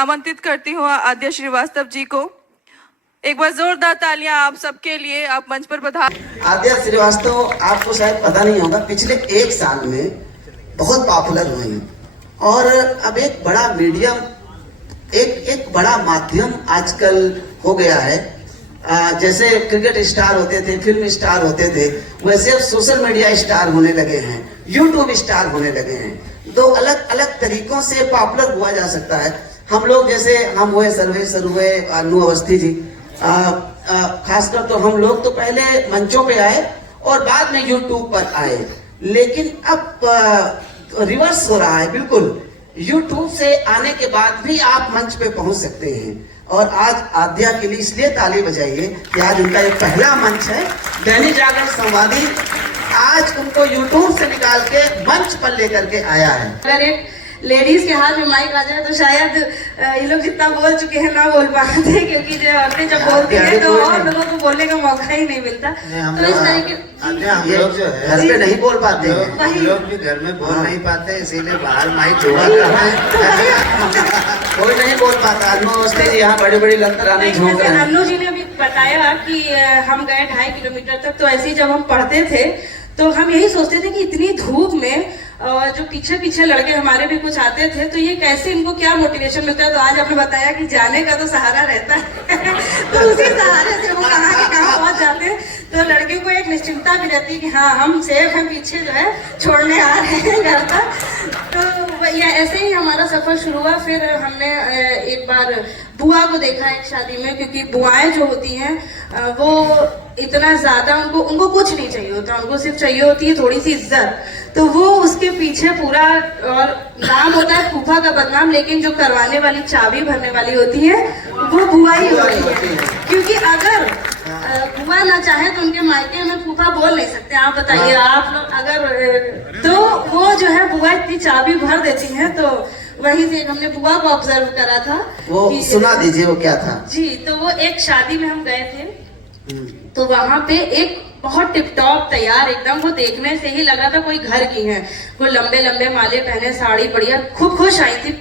आमंत्रित करती हूँ आद्या श्रीवास्तव जी को। एक बार जोरदार तालियां आप सबके लिए। आप मंच पर पधार। आद्या श्रीवास्तव आपको शायद पता नहीं होगा, पिछले 1 साल में बहुत पॉपुलर हुई और अब एक बड़ा मीडियम, एक बड़ा माध्यम आजकल हो गया है। जैसे क्रिकेट स्टार होते थे, फिल्म स्टार होते थे, वैसे अब सोशल मीडिया स्टार होने लगे हैं, यूट्यूब स्टार होने लगे हैं। 2 अलग अलग तरीकों से पॉपुलर हुआ जा सकता है। हम लोग जैसे हम हुए सर्वेसर हुए, अनु अवस्थी जी, खासकर तो हम लोग तो पहले मंचों पे आए और बाद में यूट्यूब पर आए, लेकिन अब रिवर्स हो रहा है बिल्कुल। यूट्यूब से आने के बाद भी आप मंच पे पहुंच सकते हैं और आज आद्या के लिए इसलिए ताली बजाइए कि आज उनका एक पहला मंच है, दैनिक जागरण संवादी आज उनको यूट्यूब से निकाल के मंच पर लेकर के आया है। अगर एक लेडीज के हाथ में माइक आ जाए तो शायद ये लोग जितना बोल चुके हैं ना बोल पाते, क्योंकि जो औरतें जब बोलती हैं तो और लोगों को बोलने का मौका ही नहीं मिलता। तो इस तरीके हम लोग जो है घर पे नहीं बोल पाते हैं, हम लोग भी घर में बोल नहीं पाते, इसीलिए बाहर माइक होगा कोई नहीं बोल पाता। अनु अवस्थी जी यहाँ बड़ी बड़ी लंतराने झोंक रहे हैं। अनु जी ने भी बताया कि हम गए 2.5 किलोमीटर तक, तो ऐसे ही जब हम पढ़ते थे तो हम यही सोचते थे कि इतनी धूप में जो पीछे पीछे लड़के हमारे भी कुछ आते थे तो ये कैसे, इनको क्या मोटिवेशन मिलता है। तो आज आपने बताया कि जाने का तो सहारा रहता है तो उसी सहारे से वो कहाँ के कहाँ पहुंच जाते हैं। तो लड़के को एक निश्चिंतता भी रहती है कि हाँ हम सेफ हैं, पीछे जो है छोड़ने आ रहे हैं घर तक। तो ये ऐसे ही हमारा सफर शुरू हुआ। फिर हमने एक बार बुआ को देखा एक शादी में, क्योंकि बुआएं जो होती हैं वो इतना ज्यादा उनको कुछ नहीं चाहिए होता, उनको सिर्फ चाहिए होती है थोड़ी सी इज्जत। तो वो उसके पीछे पूरा, और नाम होता है फूफा का बदनाम, लेकिन जो करवाने वाली चाबी भरने वाली होती है वो बुआ ही होती है। क्योंकि अगर बुआ ना चाहे तो उनके मायके में फूफा बोल नहीं सकते। आप बताइए, आप लोग अगर तो वो जो है बुआ इतनी चाबी भर देती है। तो वहीं से हमने बुआ को ऑब्जर्व करा था। वो सुना दीजिए वो क्या था जी। तो वो एक शादी में हम गए थे, तो वहां पे एक बहुत टिप टॉप तैयार एकदम, वो देखने से ही लगा था कोई घर की है, वो लंबे लंबे माले पहने, साड़ी बढ़िया, खूब खुश आई थी।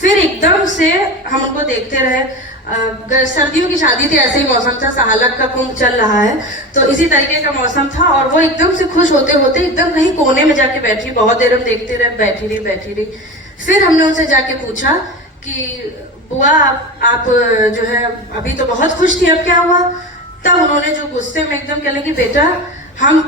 फिर एकदम से हम उनको देखते रहे। सर्दियों की शादी थी, ऐसे ही मौसम था, सहालक का कुंभ चल रहा है, तो इसी तरीके का मौसम था। और वो एकदम से खुश होते होते एकदम कहीं कोने में जाके बैठी, बहुत देर हम देखते रहे, बैठी रही। फिर हमने उनसे जाके पूछा कि बुआ आप जो है अभी तो बहुत खुश थी, अब क्या हुआ। तब उन्होंने जो गुस्से में एकदम कहने कि बेटा हम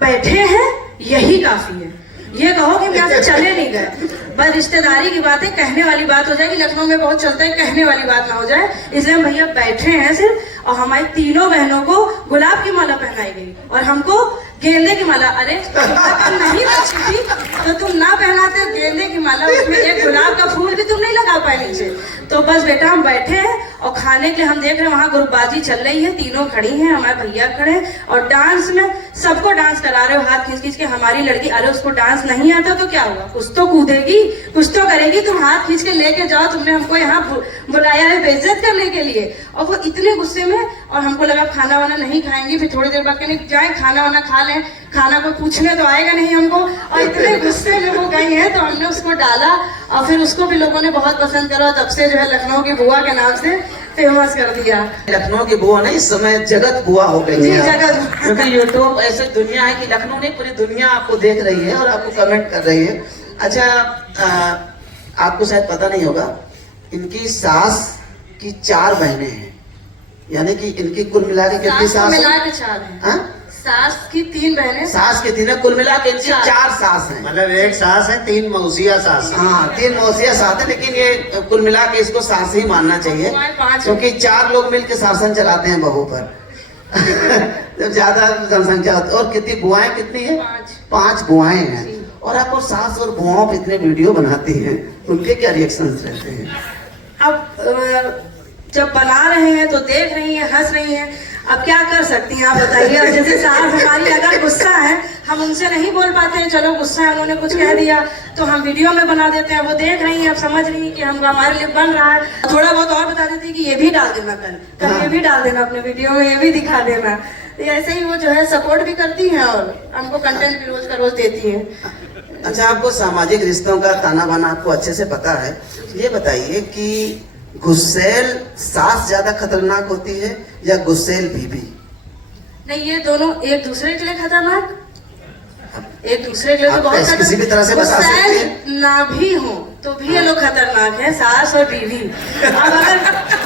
बैठे हैं यही काफी है, ये कहो कि यहाँ से चले नहीं गए। बस रिश्तेदारी की बात है, कहने वाली बात हो जाए, कि लखनऊ में बहुत चलता है कहने वाली बात ना हो जाए, इसलिए हम भैया बैठे हैं सिर्फ। और हमारी तीनों बहनों को गुलाब की माला पहनाई गई और हमको गेंदे की माला। अरे नहीं बची थी तो तुम ना पहनाते गेंदे की माला, उसमें एक गुलाब का फूल भी तुम नहीं लगा पाए नीचे। तो बस बेटा हम बैठे हैं और खाने के लिए हम देख रहे हैं वहाँ ग्रुपबाजी चल रही है, तीनों खड़ी हैं, हमारे भैया खड़े, और डांस में सबको डांस करा रहे हो हाथ खींच खींच के। हमारी लड़की, अरे उसको डांस नहीं आता तो क्या हुआ, कुछ तो कूदेगी, कुछ तो करेगी, तुम हाथ खींच के लेके जाओ, तुमने हमको यहाँ बुलाया है बेइज्जत करने के लिए। और वो इतने गुस्से में, और हमको लगा खाना वाना नहीं खाएंगी। फिर थोड़ी देर बाद कहने जाए खाना वाना खा लें, खाना को पूछने तो आएगा नहीं हमको। और इतने गुस्से में वो गई है, तो हमने उसको डाला और फिर उसको भी लोगों ने बहुत पसंद करा। तब से जो है लखनऊ की बुआ के नाम से फेमस कर दिया। लखनऊ की बुआ नहीं, इस समय जगत बुआ हो गई है, जगत। क्योंकि यूट्यूब ऐसी दुनिया है कि लखनऊ नहीं पूरी दुनिया आपको देख रही है और आपको कमेंट कर रही है। अच्छा, आपको शायद पता नहीं होगा, इनकी सास की 4 बहनें हैं, यानी कि इनकी कुल मिला के कितनी सास मिला के 4 है। सास की 3 बहनें, सास की 3 है, कुल मिला के इनकी 4 सास हैं। मतलब एक सास है, 3 मौसिया सास है। हाँ, 3 मौसिया सास है, लेकिन ये कुल मिला के इसको सास ही मानना चाहिए, क्योंकि 4 लोग मिलकर शासन चलाते हैं बहू पर जब ज्यादा जनसंख्या होती है। और कितनी बुआएं कितनी है? 5 बुआएं हैं। और आपको सास और बुआओं पे इतने वीडियो बनाती हैं, उनके क्या रिएक्शन रहते हैं? अब जब बना रहे हैं तो देख रही हैं, हंस रही हैं, अब क्या कर सकती हैं आप बताइए। अब जैसे सास हमारी अगर गुस्सा है, हम उनसे नहीं बोल पाते हैं, चलो गुस्सा है उन्होंने कुछ कह दिया तो हम वीडियो में बना देते हैं। वो देख रही हैं, अब समझ रही हैं कि हम हमारे लिए बन रहा है, थोड़ा बहुत और बता देते हैं कि ये भी डाल देना, कल ये भी डाल देना अपने वीडियो में, ये भी दिखा देना। ऐसे ही वो जो है सपोर्ट भी करती हैं और हमको कंटेंट भी रोज का रोज देती हैं। अच्छा, आपको सामाजिक रिश्तों का ताना बाना आपको अच्छे से पता है। ये बताइए कि गुस्सैल सास ज्यादा खतरनाक होती है या गुस्सैल बीवी? नहीं, ये दोनों एक दूसरे के लिए खतरनाक, एक दूसरे के लिए तो आप बहुत किसी भी तरह से बता सकते गुस्सैल हैं। ना भी हो तो भी ये लोग खतरनाक है, सास और बीवी। अब अगर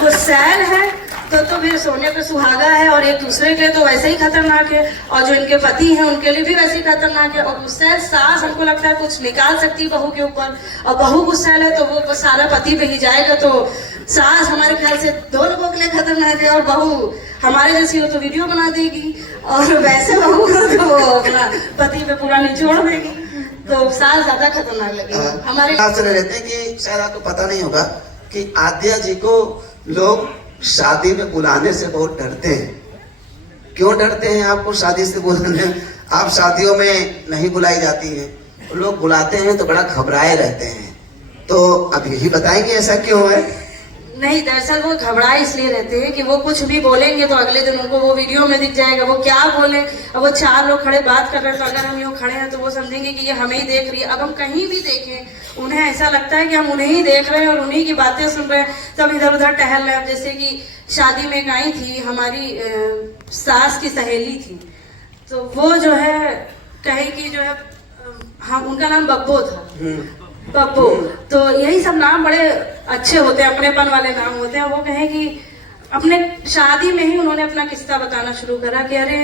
गुस्सैल है तो फिर सोने पे सुहागा है, और एक दूसरे के लिए तो वैसे ही खतरनाक है, और जो इनके पति हैं उनके लिए भी वैसे ही खतरनाक है। और गुस्सैल सास हमको लगता है कुछ निकाल सकती है बहू के ऊपर, और बहू गुस्सैल है तो वो सारा पति पे ही जाएगा। तो सास हमारे ख्याल से 2 लोगों के लिए खतरनाक है, और बहू हमारे जैसी हो तो वीडियो बना देगी, और वैसे बहू हो तो वो अपना पति पे पूरा निचोड़ देगी। तो सास ज्यादा खतरनाक लगेगी हमारे। आपसे रहते हैं कि शायद आपको पता नहीं होगा कि आद्या जी को लोग शादी में बुलाने से बहुत डरते हैं। क्यों डरते हैं आपको शादी से बुलाने? आप शादियों में नहीं बुलाई जाती हैं, लोग बुलाते हैं तो बड़ा घबराए रहते हैं। तो अब यही बताएंगे ऐसा क्यों है? नहीं, दरअसल वो घबराए इसलिए रहते हैं कि वो कुछ भी बोलेंगे तो अगले दिन उनको वो वीडियो में दिख जाएगा, वो क्या बोले। अब वो 4 लोग खड़े बात कर रहे हैं तो अगर हम यूँ खड़े हैं तो वो समझेंगे कि ये हमें ही देख रही है। अब हम कहीं भी देखें उन्हें ऐसा लगता है कि हम उन्हें ही देख रहे हैं और उन्हीं की बातें सुन रहे हैं, तब इधर उधर टहल रहे हैं। अब जैसे कि शादी में एक आई थी हमारी सास की सहेली थी, तो वो जो है कहे कि जो है हम, उनका नाम बब्बो था, बब्बो। तो यही सब नाम बड़े अच्छे होते हैं, अपनेपन वाले नाम होते हैं। वो कहे कि अपने शादी में ही उन्होंने अपना किस्सा बताना शुरू करा कि अरे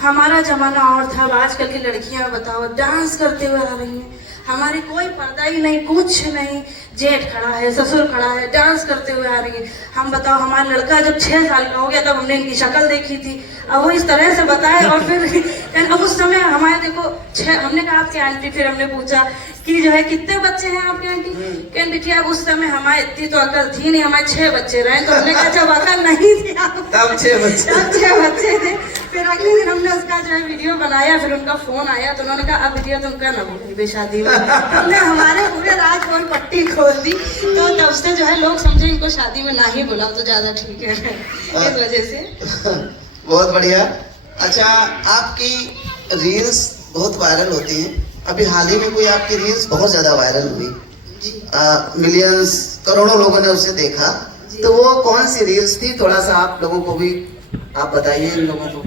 हमारा जमाना और था, आजकल की लड़कियां बताओ डांस करते हुए आ रही हैं, हमारी कोई पर्दा ही नहीं, कुछ नहीं, जेठ खड़ा है, ससुर खड़ा है, डांस करते हुए आ रही है। हम बताओ हमारा लड़का जब 6 साल का हो गया तब हमने इनकी शक्ल देखी थी। अब वो इस तरह से बताए, और फिर अब उस समय हमारे देखो हमने कहा आपके आंटी, फिर हमने पूछा कि जो है कितने बच्चे हैं आपके आंटी? कहने बिटिया अब उस समय हमारे इतनी तो अकल थी नहीं, हमारे 6 बच्चे रहे। तो हमने कहा जब अकल नहीं थी तब 6 बच्चे थे। फिर अगले दिन हमने उसका जो है वीडियो बनाया, फिर उनका फोन आया तो उन्होंने कहा अब वीडियो तुम क्या ना बोली बेशादी में। हमने हमारे पूरे रात भर पट्टी खोल दी, तो तब से जो है लोग समझे इनको शादी में ना ही बुलाओ तो ज्यादा ठीक है, इस वजह से। बहुत बढ़िया। अच्छा, आपकी रील्स बहुत वायरल होती हैं। अभी हाल ही में कोई आपकी रील्स बहुत ज्यादा वायरल हुई, मिलियंस करोड़ों लोगों ने उसे देखा, तो वो कौन सी रील्स थी? थोड़ा सा आप लोगों को भी आप बताइए, इन लोगों को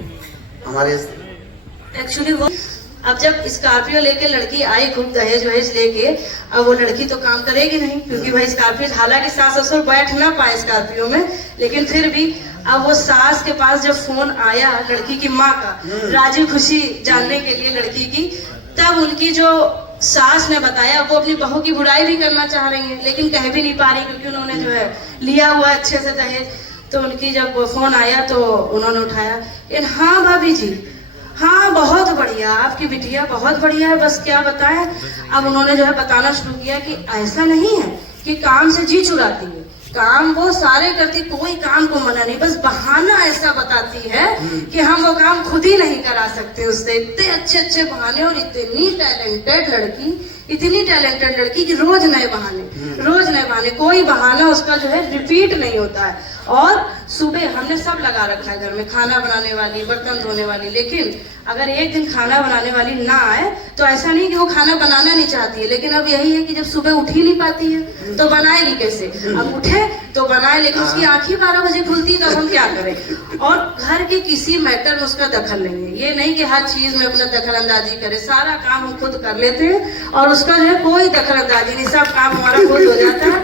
हमारे। एक्चुअली वो अब जब स्कॉर्पियो लेके लड़की आई खूब दहेज वहेज लेके, अब वो लड़की तो काम करेगी नहीं क्योंकि भाई स्कॉर्पियो, हालांकि सास ससुर बैठ ना पाए स्कॉर्पियो में, लेकिन फिर भी अब वो सास के पास जब फोन आया लड़की की माँ का राजी खुशी जानने के लिए लड़की की, तब उनकी जो सास ने बताया वो अपनी बहू की बुराई भी करना चाह रही है लेकिन कह भी नहीं पा रही क्योंकि उन्होंने जो है लिया हुआ अच्छे से दहेज। तो उनकी जब फोन आया तो उन्होंने उठाया, हाँ भाभी जी, हाँ बहुत बढ़िया, आपकी बिटिया बहुत बढ़िया है, बस क्या बताएं। अब उन्होंने जो है बताना शुरू किया कि ऐसा नहीं है कि काम से जी चुराती है, काम वो सारे करती, कोई काम को मना नहीं, बस बहाना ऐसा बताती है कि हम वो काम खुद ही नहीं करा सकते उससे। इतने अच्छे अच्छे बहाने, और इतनी टैलेंटेड लड़की कि रोज नए बहाने, कोई बहाना उसका जो है रिपीट नहीं होता है। और सुबह हमने सब लगा रखा है घर में, खाना बनाने वाली, बर्तन धोने वाली, लेकिन अगर एक दिन खाना बनाने वाली ना आए तो ऐसा नहीं कि वो खाना बनाना नहीं चाहती है, लेकिन अब यही है कि जब सुबह उठ ही नहीं पाती है तो बनाएगी कैसे? अब उठे तो बनाए, लेकिन उसकी आंखें 12 बजे खुलती है, तब हम क्या करें? और घर के किसी मैटर में उसका दखल नहीं है, ये नहीं कि हर चीज में अपना दखल अंदाजी करे, सारा काम हम खुद कर लेते हैं और उसका जो है कोई दखल अंदाजी नहीं, सब काम हमारा खुद हो जाता है।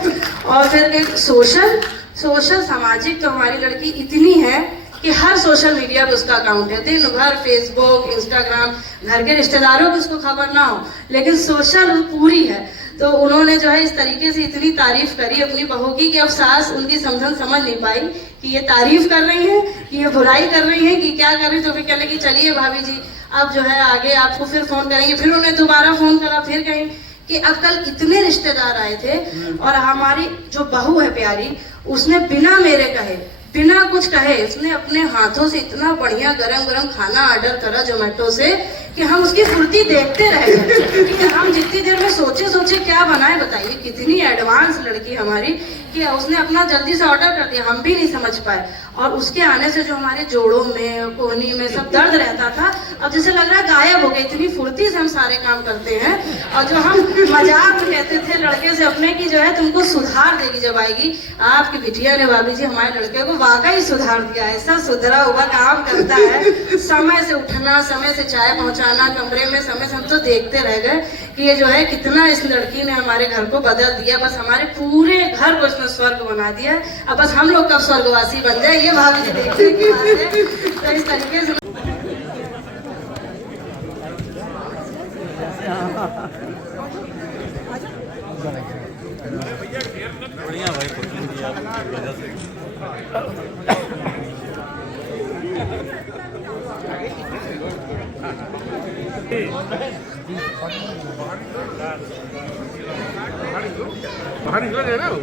और फिर एक सोशल सामाजिक तो हमारी लड़की इतनी है कि हर सोशल मीडिया पे उसका अकाउंट है, दिन भर फेसबुक, इंस्टाग्राम, घर के रिश्तेदारों की उसको खबर ना हो लेकिन सोशल पूरी है। तो उन्होंने जो है इस तरीके से इतनी तारीफ करी अपनी बहू की कि अब सास उनकी समझ नहीं पाई कि ये तारीफ कर रही है कि ये बुराई कर रही है कि क्या कर रही है। तो फिर कहने की चलिए भाभी जी अब जो है आगे आपको फिर फोन करेंगे। फिर उन्हें दोबारा फोन करा, फिर कहीं कि अब कल इतने रिश्तेदार आए थे और हमारी जो बहू है प्यारी, उसने बिना मेरे कहे, बिना कुछ कहे, उसने अपने हाथों से इतना बढ़िया गरम गरम खाना ऑर्डर करा जोमेटो से कि हम उसकी फुर्ती देखते रह गए कि हम जितनी देर में सोचे क्या बनाए। बताइए कितनी एडवांस लड़की हमारी कि उसने अपना जल्दी से ऑर्डर कर दिया, हम भी नहीं समझ पाए। और उसके आने से जो हमारे जोड़ों में, कोहनी में सब दर्द रहता था, अब जैसे लग रहा है गायब हो गई। इतनी फुर्ती से हम सारे काम करते हैं। और जो हम मजाक में कहते थे लड़के से अपने की जो है तुमको सुधार देगी जब आएगी, आपकी बिटिया ने भाभी जी हमारे लड़के को वाकई सुधार दिया। ऐसा सुधरा हुआ काम करता है, समय से उठना, समय से चाय पहुंचाना कमरे में, समय से हम तो देखते रह गए कि ये जो है कितना इस लड़की ने हमारे घर को बदल दिया। बस हमारे पूरे घर को इसने स्वर्ग बना दिया। अब बस हम लोग कब स्वर्गवासी बन जाए ये भाभी जी देखने की बात है। तो इस तरीके से बढ़िया भाई, बाहर निकला है ना वो।